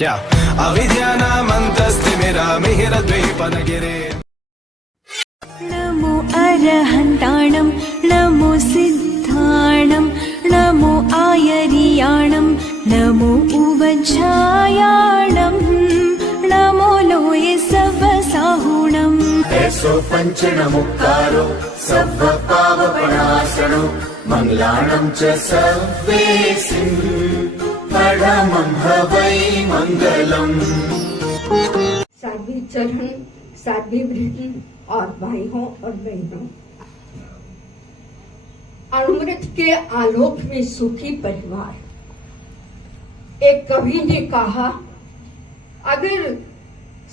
क्या अविद्यानामन्तस्तिमिरामिहिरद्वीपनगिरे नमो अरहन्ताणं नमो सिद्धाणं नमो आयर्याणं नमो उवज्झायाणं नमो लोये सवसाहुणम् ऐसो पञ्चनमुक्तारो सर्वपावपणासनो मङ्गलाणं च सर्वेसिं परमं हवै मङ्गलम्। साध्वी चरण, साध्वी वृंद और भाइयों और बहनों, अमृत के आलोक में सुखी परिवार। एक कवि ने कहा, अगर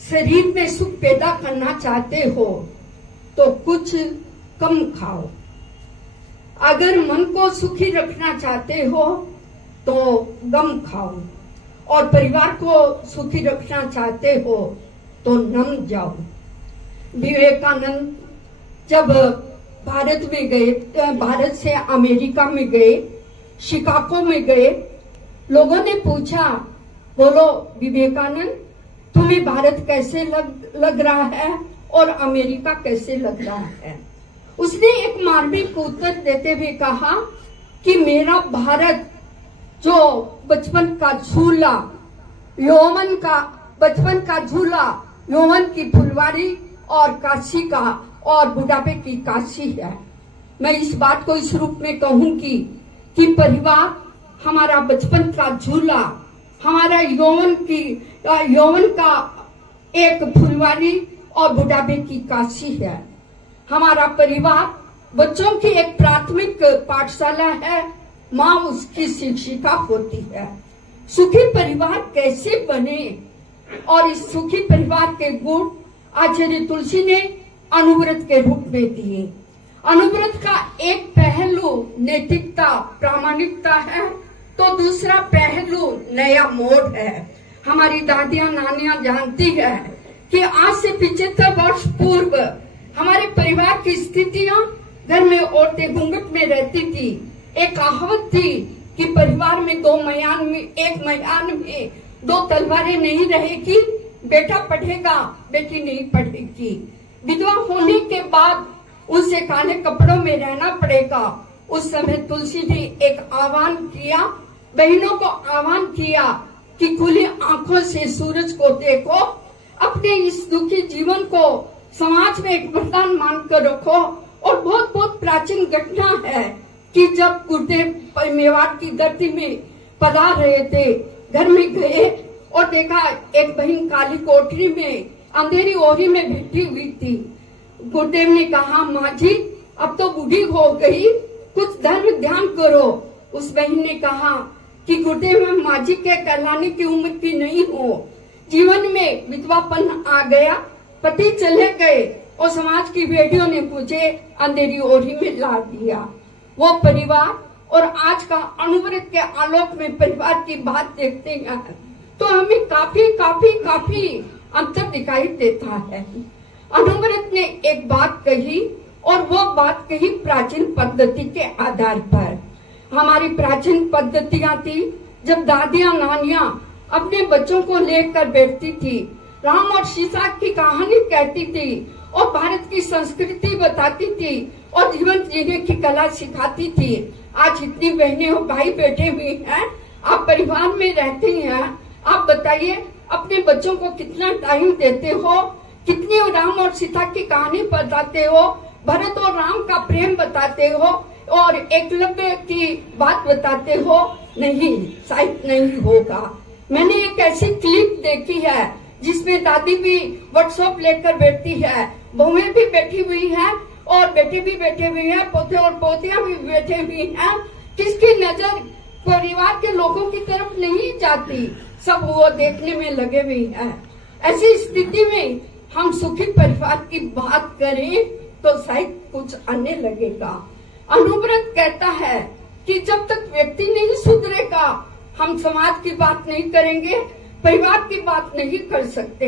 शरीर में सुख पैदा करना चाहते हो तो कुछ कम खाओ, अगर मन को सुखी रखना चाहते हो तो गम खाओ, और परिवार को सुखी रखना चाहते हो तो नम जाओ। विवेकानंद जब भारत में गए, भारत से अमेरिका में गए, शिकागो में गए, लोगों ने पूछा, बोलो विवेकानंद, तुम्हें भारत कैसे लग रहा है और अमेरिका कैसे लग रहा है? उसने एक मार्मिक उत्तर देते हुए कहा कि मेरा भारत जो बचपन का झूला, यौवन का बचपन का झूला, यौवन की फुलवारी और काशी का और बुढ़ापे की काशी है। मैं इस बात को इस रूप में कहूंगी कि परिवार हमारा बचपन का झूला, हमारा यौवन का एक फुलवारी और बुढ़ापे की काशी है। हमारा परिवार बच्चों की एक प्राथमिक पाठशाला है, माँ उसकी शिक्षिका होती है। सुखी परिवार कैसे बने और इस सुखी परिवार के गुण आचार्य तुलसी ने अनुव्रत के रूप में दिए। अनुव्रत का एक पहलू नैतिकता, प्रामाणिकता है, तो दूसरा पहलू नया मोड़ है। हमारी दादियां नानियां जानती है कि आज से 75 वर्ष पूर्व हमारे परिवार की स्थितियां, घर में औरतें घूंघट में रहती थी। एक कहावत थी कि परिवार में एक मयान में दो तलवारें नहीं रहेगी, बेटा पढ़ेगा, बेटी नहीं पढ़ेगी। विधवा होने के बाद उसे काले कपड़ों में रहना पड़ेगा। उस समय तुलसी ने एक आह्वान किया, बहनों को आह्वान किया कि खुली आंखों से सूरज को देखो, अपने इस दुखी जीवन को समाज में एक वरदान मानकर रखो। और बहुत बहुत प्राचीन घटना है कि जब गुरुदेव मेवाड़ की धरती में पधार रहे थे, घर में गए और देखा एक बहन काली कोठरी में अंधेरी ओरी में बैठी हुई थी। गुरुदेव ने कहा, माँ जी अब तो बूढ़ी हो गई, कुछ धर्म ध्यान करो। उस बहन ने कहा कि गुरुदेव मैं माँ जी के कहलाने की उम्र की नहीं हूँ। जीवन में विधवापन आ गया, पति चले गए और समाज की बेटियों ने मुझे अंधेरी ओरी में ला दिया। वो परिवार और आज का अनुव्रत के आलोक में परिवार की बात देखते हैं तो हमें काफी अंतर दिखाई देता है। अनुव्रत ने एक बात कही और वो बात कही प्राचीन पद्धति के आधार पर। हमारी प्राचीन पद्धतियां थी, जब दादियां नानियां अपने बच्चों को लेकर बैठती थी, राम और सीता की कहानी कहती थी और भारत की संस्कृति बताती थी और जीवन जीने की कला सिखाती थी। आज इतनी बहनें और भाई बैठे हुए हैं, आप परिवार में रहते हैं, आप बताइए अपने बच्चों को कितना टाइम देते हो, कितनी राम और सीता की कहानी बताते हो, भरत और राम का प्रेम बताते हो और एकलव्य की बात बताते हो? नहीं, शायद नहीं होगा। मैंने एक ऐसी क्लिप देखी है जिसमें दादी भी व्हाट्सएप लेकर बैठती है, बहुएं भी बैठी हुई है और बेटे भी बैठे हुए हैं, पोते और पोतियां भी बैठे हुए हैं। किसकी नजर परिवार के लोगों की तरफ नहीं जाती, सब वो देखने में लगे हुए हैं। ऐसी स्थिति में हम सुखी परिवार की बात करें तो शायद कुछ आने लगेगा। अनुव्रत कहता है कि जब तक व्यक्ति नहीं सुधरेगा, हम समाज की बात नहीं करेंगे, परिवार की बात नहीं कर सकते।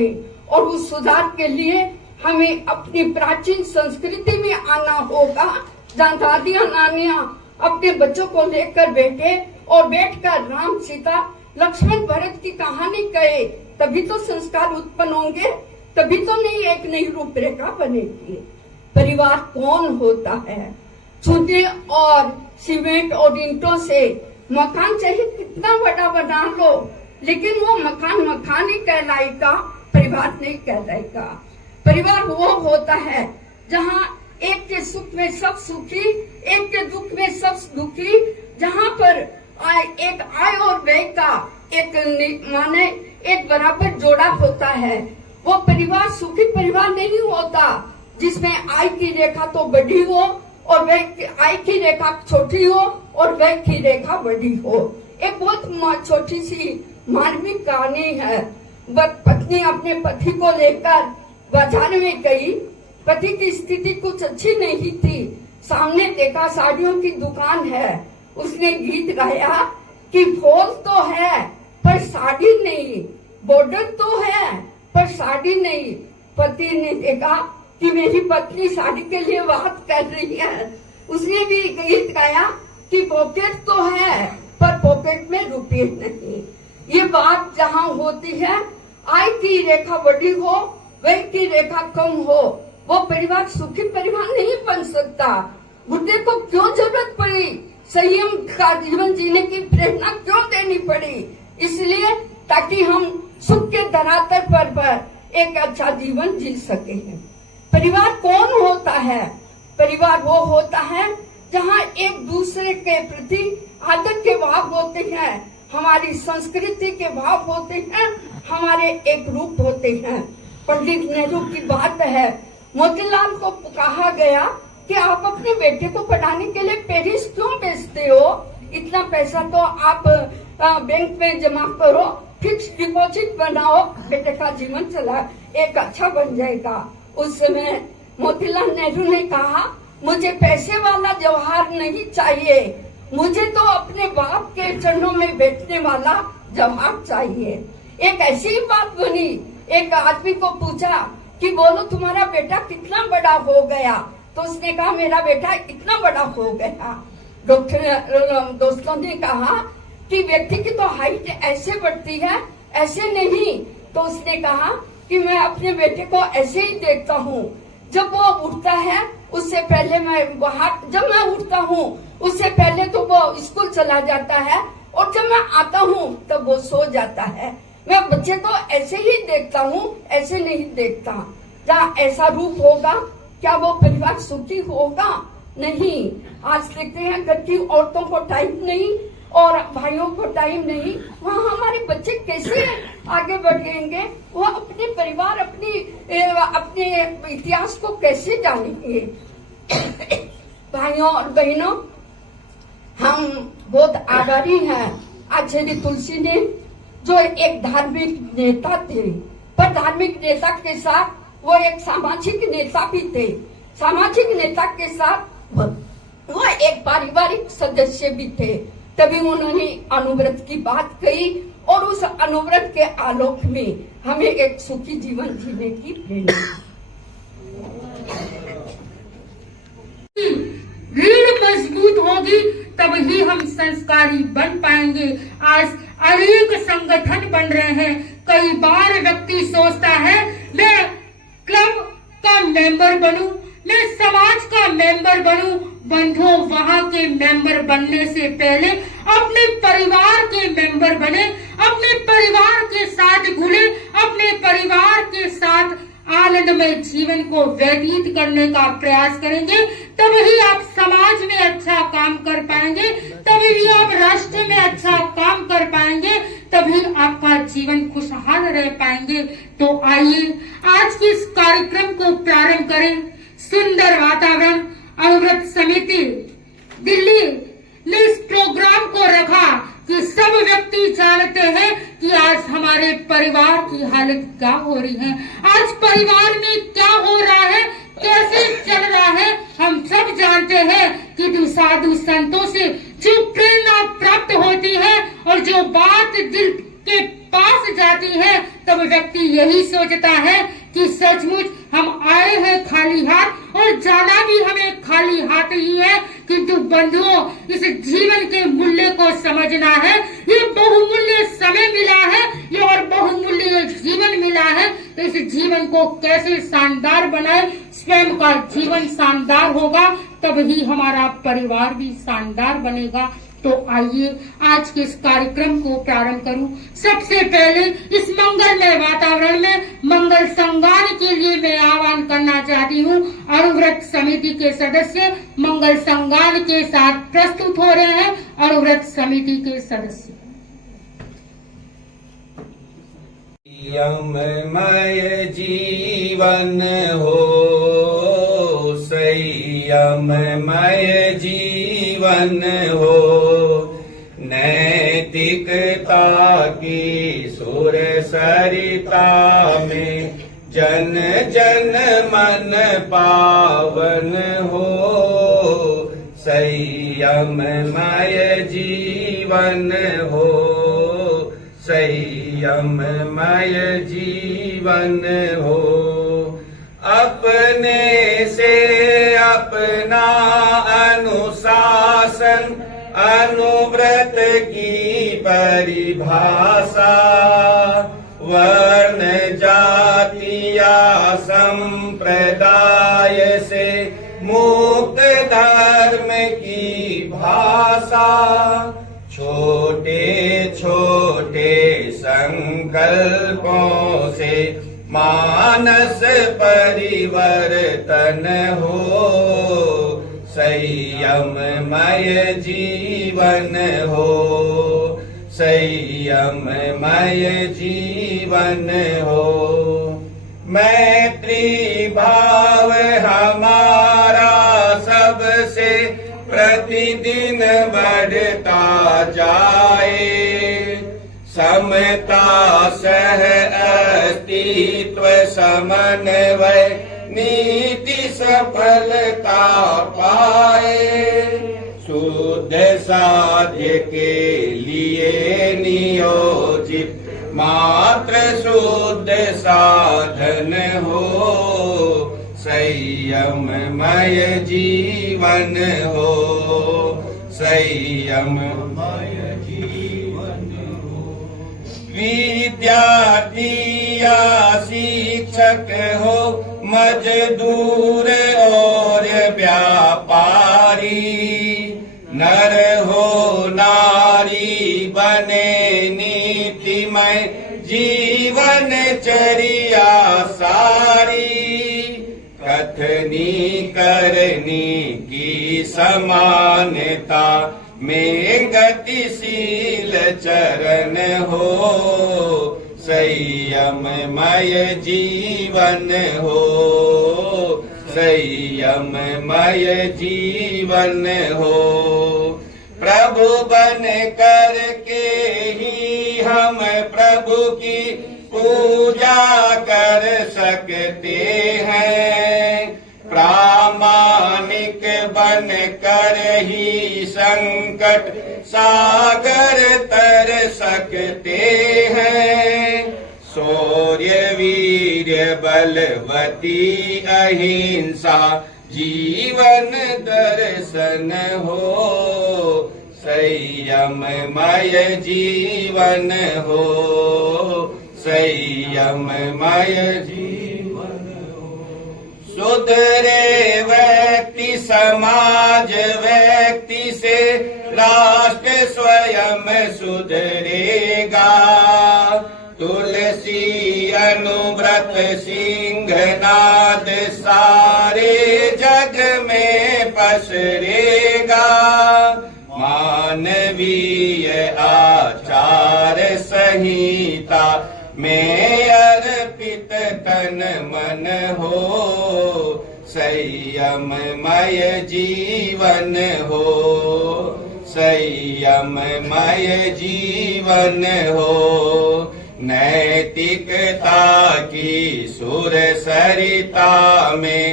और उस सुधार के लिए हमें अपनी प्राचीन संस्कृति में आना होगा, जहाँ दादियां नानियां अपने बच्चों को लेकर बैठे और बैठकर राम सीता लक्ष्मण भरत की कहानी कहे तभी तो संस्कार उत्पन्न होंगे, तभी तो नहीं एक नई रूपरेखा बनेगी। परिवार कौन होता है? चूने और सीमेंट और ईंटों से मकान चाहे कितना बड़ा बना लो, लेकिन वो मकान ही कहलाएगा, परिवार नहीं कहलाएगा। परिवार वो होता है जहाँ एक के सुख में सब सुखी, एक के दुख में सब दुखी, जहाँ पर एक आय और व्यय का एक बराबर जोड़ा होता है। वो परिवार सुखी परिवार नहीं होता जिसमें आय की रेखा तो बड़ी हो और आय की रेखा छोटी हो और व्यय की रेखा बड़ी हो। एक बहुत छोटी सी मार्मिक कहानी है। पत्नी अपने पति को लेकर बाजार में गई। पति की स्थिति कुछ अच्छी नहीं थी। सामने देखा साड़ियों की दुकान है। उसने गीत गाया कि फॉल तो है पर साड़ी नहीं, बॉर्डर तो है पर साड़ी नहीं। पति ने देखा कि मेरी पत्नी साड़ी के लिए बात कर रही है। उसने भी गीत गाया कि पॉकेट तो है पर पॉकेट में रुपये नहीं। ये बात जहाँ होती है, आय की रेखा बड़ी हो, व्यय की रेखा कम हो, वो परिवार सुखी परिवार नहीं बन सकता। बुढ़े को क्यों जरूरत पड़ी? संयम का जीवन जीने की प्रेरणा क्यों देनी पड़ी? इसलिए ताकि हम सुख के धरातल पर एक अच्छा जीवन जी सके। परिवार कौन होता है? परिवार वो होता है जहाँ एक दूसरे के प्रति आदर के भाव होते हैं, हमारी संस्कृति के भाव होते हैं, हमारे एक रूप होते हैं। पंडित नेहरू की बात है, मोतीलाल को कहा गया कि आप अपने बेटे को पढ़ाने के लिए पेरिस क्यों भेजते हो? इतना पैसा तो आप बैंक में जमा करो, फिक्स डिपॉजिट बनाओ, बेटे का जीवन चला एक अच्छा बन जाएगा। उस समय मोतीलाल नेहरू ने कहा, मुझे पैसे वाला जवाहर नहीं चाहिए, मुझे तो अपने बाप के चरणों में बैठने वाला जवाहर चाहिए। एक ऐसी ही बात बनी। एक आदमी को पूछा कि बोलो तुम्हारा बेटा कितना बड़ा हो गया? तो उसने कहा मेरा बेटा इतना बड़ा हो गया। दोस्तों ने कहा कि व्यक्ति की तो हाइट ऐसे बढ़ती है, ऐसे नहीं। तो उसने कहा कि मैं अपने बेटे को ऐसे ही देखता हूँ, जब वो उठता है उससे पहले जब मैं उठता हूँ उससे पहले तो वो स्कूल चला जाता है और जब मैं आता हूँ तब वो सो जाता है। मैं बच्चे को ऐसे ही देखता हूँ, ऐसे नहीं देखता। जहाँ ऐसा रूप होगा क्या वो परिवार सुखी होगा? नहीं। आज देखते हैं घर की औरतों को टाइम नहीं और भाइयों को टाइम नहीं, वहाँ हमारे बच्चे कैसे आगे बढ़ेंगे? वो अपने परिवार अपने इतिहास को कैसे जानेंगे? भाइयों और बहनों, हम बहुत आभारी हैं आचार्य तुलसी ने, जो एक धार्मिक नेता थे, पर धार्मिक नेता के साथ वो एक सामाजिक नेता भी थे। सामाजिक नेता के साथ वो एक पारिवारिक सदस्य भी थे। तभी उन्होंने अनुव्रत की बात कही और उस अनुव्रत के आलोक में हमें एक सुखी जीवन जीने की प्रेरणा। रीढ़ मजबूत होगी तब ही हम संस्कारी बन पाएंगे। आज अनेक संगठन बन रहे हैं। कई बार व्यक्ति सोचता है मैं क्लब का मेंबर बनूं, मैं समाज का मेंबर बनूं। बंधुओं, वहाँ के मेंबर बनने से पहले अपने परिवार के मेंबर बने, अपने परिवार के साथ घुले, अपने परिवार के साथ आनंदमय जीवन को व्यतीत करने का प्रयास करेंगे, तभी आप समाज में अच्छा काम कर पाएंगे, तभी आप राष्ट्र में अच्छा काम कर पाएंगे, तभी आपका जीवन खुशहाल रह पाएंगे। तो आइए आज के इस कार्यक्रम को प्रारंभ करें। सुंदर वातावरण अनुव्रत समिति दिल्ली ने इस प्रोग्राम को रखा कि सब व्यक्ति जानते हैं कि आज हमारे परिवार की हालत क्या हो रही है, आज परिवार में क्या हो रहा है, कैसे चल रहा है। हम सब जानते हैं कि साधु संतों से जो प्रेरणा प्राप्त होती है और जो बात दिल के पास जाती है, तब व्यक्ति यही सोचता है कि सचमुच हम आए हैं खाली हाथ और जाना भी हमें खाली हाथ ही है, किंतु बंधुओं, इस जीवन के मूल्य को समझना है। ये बहुमूल्य समय मिला है, ये और बहुमूल्य जीवन मिला है, तो इस जीवन को कैसे शानदार बनाए। स्वयं का जीवन शानदार होगा तभी हमारा परिवार भी शानदार बनेगा। तो आइए आज के इस कार्यक्रम को प्रारंभ करूं। सबसे पहले इस मंगलमय वातावरण में मंगल संगान के लिए मैं आह्वान करना चाहती हूं। अणुव्रत समिति के सदस्य मंगल संगान के साथ प्रस्तुत हो रहे हैं। अणुव्रत समिति के सदस्य संयममय जीवन हो, संयममय जीवन हो, नैतिकता की सुर सरिता में जन जन मन पावन हो, संयममय जीवन हो, संयममय जीवन हो। अपने से अपना अनुशासन, अनुव्रत की परिभाषा, वर्ण जाति या संप्रदाय से मुक्त धर्म की भाषा, छोटे छोटे संकल्पों से मानस परिवर्तन हो, संयममय जीवन हो, संयममय जीवन हो। मैत्री भाव हमारा सबसे प्रतिदिन बढ़ता जाए, समता सह अस्तित्व समन्वय नीति सफलता पाए, शुद्ध साध्य के लिए नियोजित मात्र शुद्ध साधन हो, संयममय जीवन हो, संयममय जीवन हो। विद्यार्थी या शिक्षक हो, मजदूर और व्यापारी, नर हो नारी बने नीतिमय जीवन चर्या सारी, कथनी करनी की समानता में गतिशील चरण हो, संयममय जीवन हो, संयममय जीवन हो। प्रभु बन करके ही हम प्रभु की पूजा कर सकते हैं, प्रामाणिक बन कर ही संकट सागर तर सकते हैं, शौर्य वीर्य बलवती अहिंसा जीवन दर्शन हो, संयममय जीवन हो, संयममय जीवन हो। सुधरे व्यक्ति समाज व्यक्ति से राष्ट्र स्वयं सुधरेगा, तुलसी अनुव्रत सिंहनाद सारे जग में पसरेगा, मानवीय आचार संहिता में अर्पित तन मन हो, संयममय जीवन हो, संयममय जीवन हो। नैतिकता की सुर सरिता में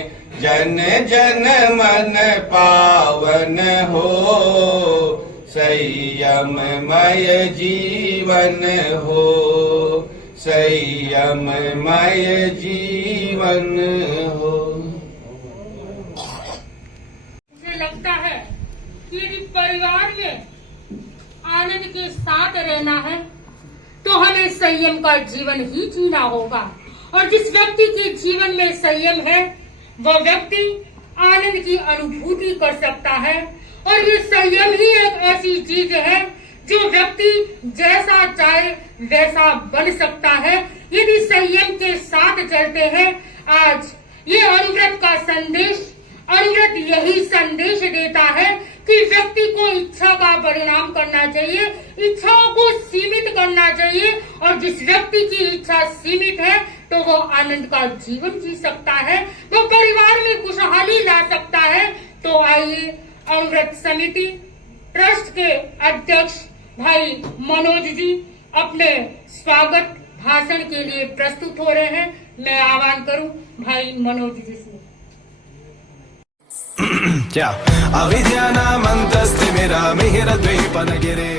जन जन मन पावन हो, संयममय जीवन हो, संयममय जीवन हो। मुझे लगता है के साथ रहना है तो हमें संयम का जीवन ही जीना होगा। और जिस व्यक्ति के जीवन में संयम है वह व्यक्ति आनंद की अनुभूति कर सकता है। और ये संयम ही एक ऐसी चीज है जो व्यक्ति जैसा चाहे वैसा बन सकता है यदि संयम के साथ चलते हैं। आज ये अनुव्रत का संदेश, अनुव्रत यही संदेश देता है कि व्यक्ति को इच्छा का परिणाम करना चाहिए, इच्छाओं को सीमित करना चाहिए। और जिस व्यक्ति की इच्छा सीमित है तो वो आनंद का जीवन जी सकता है, वो परिवार में खुशहाली ला सकता है। तो आइए अनुव्रत समिति ट्रस्ट के अध्यक्ष भाई मनोज जी अपने स्वागत भाषण के लिए प्रस्तुत हो रहे हैं। मैं आह्वान करूं भाई मनोज जी से। अविद्यानामन्तस्तिमिरमिहिरद्वीपनगिरे